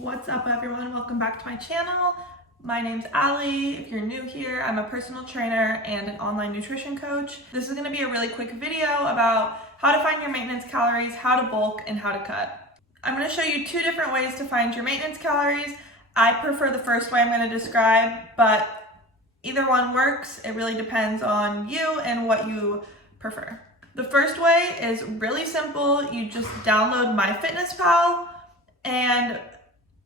What's up everyone? Welcome back to my channel. My name's Allie. If you're new here, I'm a personal trainer and an online nutrition coach. This is going to be a really quick video about how to find your maintenance calories, how to bulk, and how to cut. I'm going to show you two different ways to find your maintenance calories. I prefer the first way I'm going to describe, but either one works. It really depends on you and what you prefer. The first way is really simple. You just download MyFitnessPal, and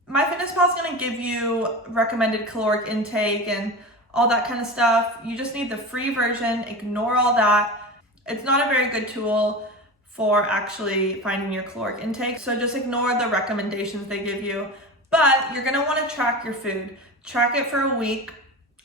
MyFitnessPal is going to give you recommended caloric intake and all that kind of stuff. You just need the free version. Ignore all that. It's not a very good tool for actually finding your caloric intake, so just ignore the recommendations they give you. But you're going to want to track your food. Track it for a week,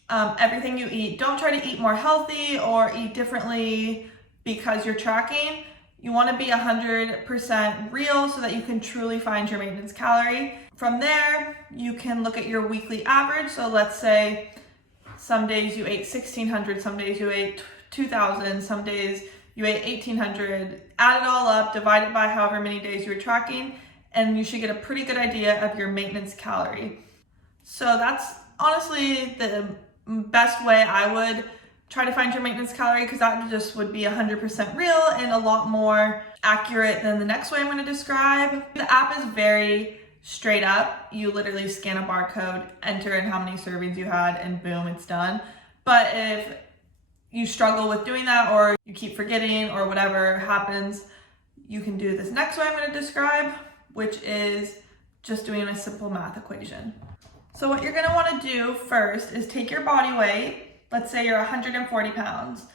everything you eat. Don't try to eat more healthy or eat differently because you're tracking. You want to be 100% real so that you can truly find your maintenance calorie. From there, you can look at your weekly average. So let's say some days you ate 1,600, some days you ate 2,000, some days you ate 1,800. Add it all up, divide it by however many days you're tracking, and you should get a pretty good idea of your maintenance calorie. So that's honestly the best way I would try to find your maintenance calorie, because that just would be 100% real and a lot more accurate than the next way I'm going to describe. The app is very straight up. You literally scan a barcode, enter in how many servings you had, and boom, it's done. But if you struggle with doing that, or you keep forgetting, or whatever happens, you can do this next way I'm going to describe, which is just doing a simple math equation. So what you're going to want to do first is take your body weight. Let's say you're 140 pounds,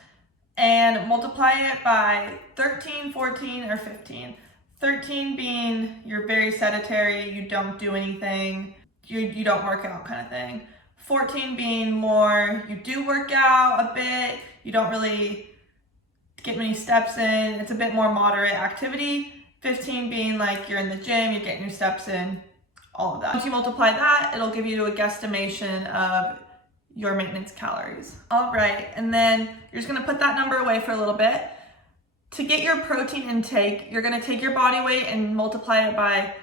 and multiply it by 13, 14, or 15. 13 being you're very sedentary, you don't do anything, you don't work out kind of thing. 14 being more, you do work out a bit, you don't really get many steps in, it's a bit more moderate activity. 15 being like you're in the gym, you're getting your steps in, all of that. Once you multiply that, it'll give you a guesstimation of your maintenance calories. All right, and then you're just gonna put that number away for a little bit. To get your protein intake, you're gonna take your body weight and multiply it by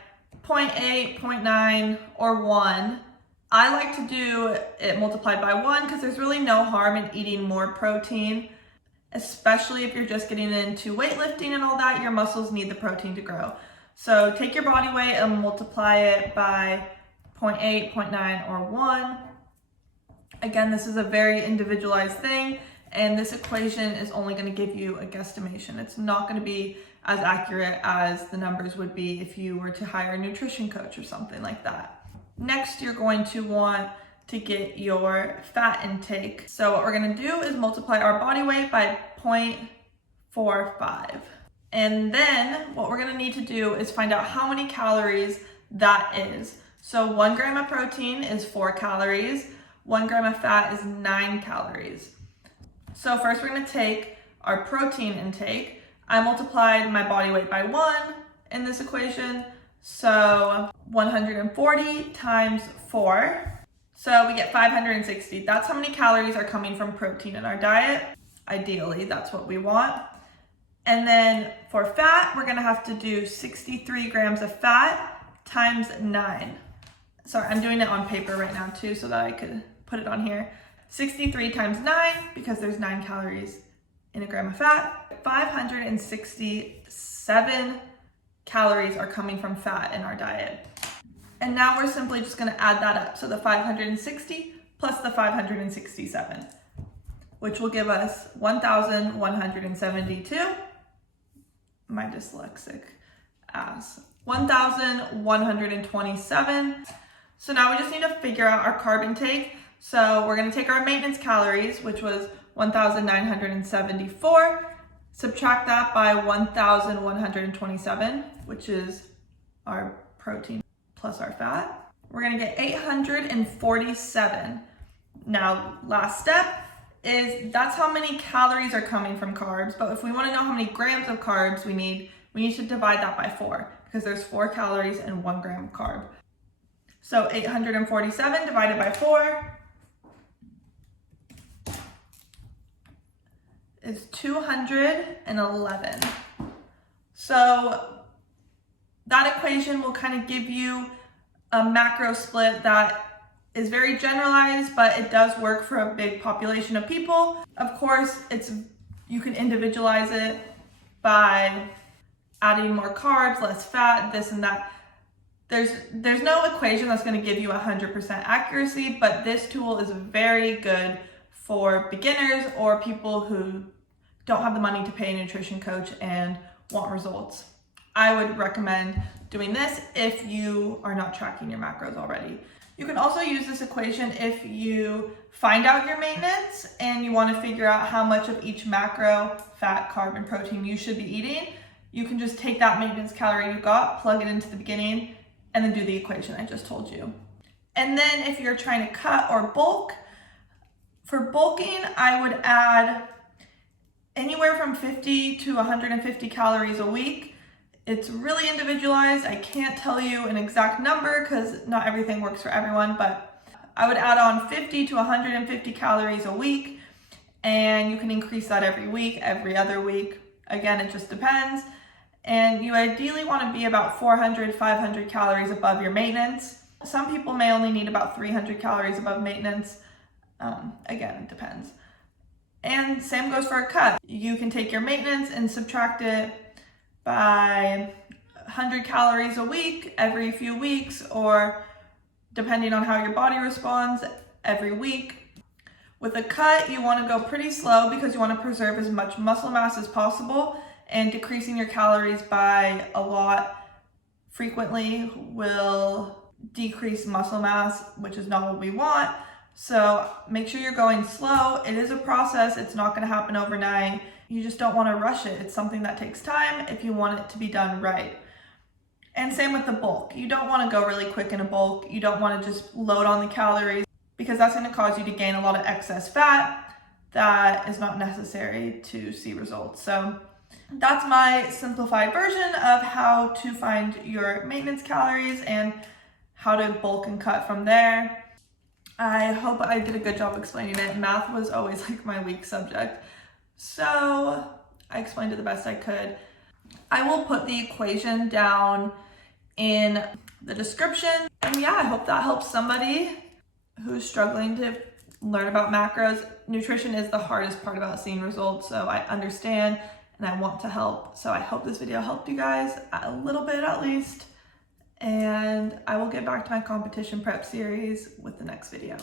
0.8, 0.9, or 1. I like to do it multiplied by 1 because there's really no harm in eating more protein, especially if you're just getting into weightlifting and all that. Your muscles need the protein to grow. So take your body weight and multiply it by 0.8, 0.9, or 1. Again, this is a very individualized thing, and this equation is only going to give you a guesstimation. It's not going to be as accurate as the numbers would be if you were to hire a nutrition coach or something like that. Next, you're going to want to get your fat intake. So what we're going to do is multiply our body weight by 0.45. And then what we're going to need to do is find out how many calories that is. So 1 gram of protein is 4 calories. 1 gram of fat is 9 calories. So first we're going to take our protein intake. I multiplied my body weight by 1 in this equation. So 140 times 4. So we get 560. That's how many calories are coming from protein in our diet. Ideally, that's what we want. And then for fat, we're going to have to do 63 grams of fat times 9. Sorry, I'm doing it on paper right now too so that I could put it on here. 63 times 9, because there's 9 calories in a gram of fat. 567 calories are coming from fat in our diet. And now we're simply just going to add that up. So the 560 plus the 567, which will give us 1,172. My dyslexic ass. 1,127. So now we just need to figure out our carb intake. So we're going to take our maintenance calories, which was 1,974, subtract that by 1,127, which is our protein plus our fat. We're going to get 847. Now, last step is that's how many calories are coming from carbs. But if we want to know how many grams of carbs we need to divide that by 4, because there's 4 calories and 1 gram of carb. So 847 divided by 4 is 211. So that equation will kind of give you a macro split that is very generalized, but it does work for a big population of people. Of course, you can individualize it by adding more carbs, less fat, this and that. There's no equation that's going to give you 100% accuracy, but this tool is very good for beginners or people who don't have the money to pay a nutrition coach and want results. I would recommend doing this if you are not tracking your macros already. You can also use this equation if you find out your maintenance and you want to figure out how much of each macro, fat, carb, and protein you should be eating. You can just take that maintenance calorie you got, plug it into the beginning, and then do the equation I just told you. And then if you're trying to cut or bulk, for bulking, I would add anywhere from 50 to 150 calories a week. It's really individualized. I can't tell you an exact number because not everything works for everyone, but I would add on 50 to 150 calories a week, and you can increase that every week, every other week. Again, it just depends. And you ideally want to be about 400, 500 calories above your maintenance. Some people may only need about 300 calories above maintenance. Again, it depends. And same goes for a cut. You can take your maintenance and subtract it by 100 calories a week every few weeks, or depending on how your body responds, every week. With a cut, you want to go pretty slow because you want to preserve as much muscle mass as possible, and decreasing your calories by a lot frequently will decrease muscle mass, which is not what we want. So make sure you're going slow. It is a process. It's not going to happen overnight. You just don't want to rush it. It's something that takes time if you want it to be done right. And same with the bulk. You don't want to go really quick in a bulk. You don't want to just load on the calories because that's going to cause you to gain a lot of excess fat that is not necessary to see results. So that's my simplified version of how to find your maintenance calories and how to bulk and cut from there. I hope I did a good job explaining it. Math was always like my weak subject, so I explained it the best I could. I will put the equation down in the description. And yeah, I hope that helps somebody who's struggling to learn about macros. Nutrition is the hardest part about seeing results, so I understand and I want to help. So I hope this video helped you guys a little bit at least. And I will get back to my competition prep series with the next video.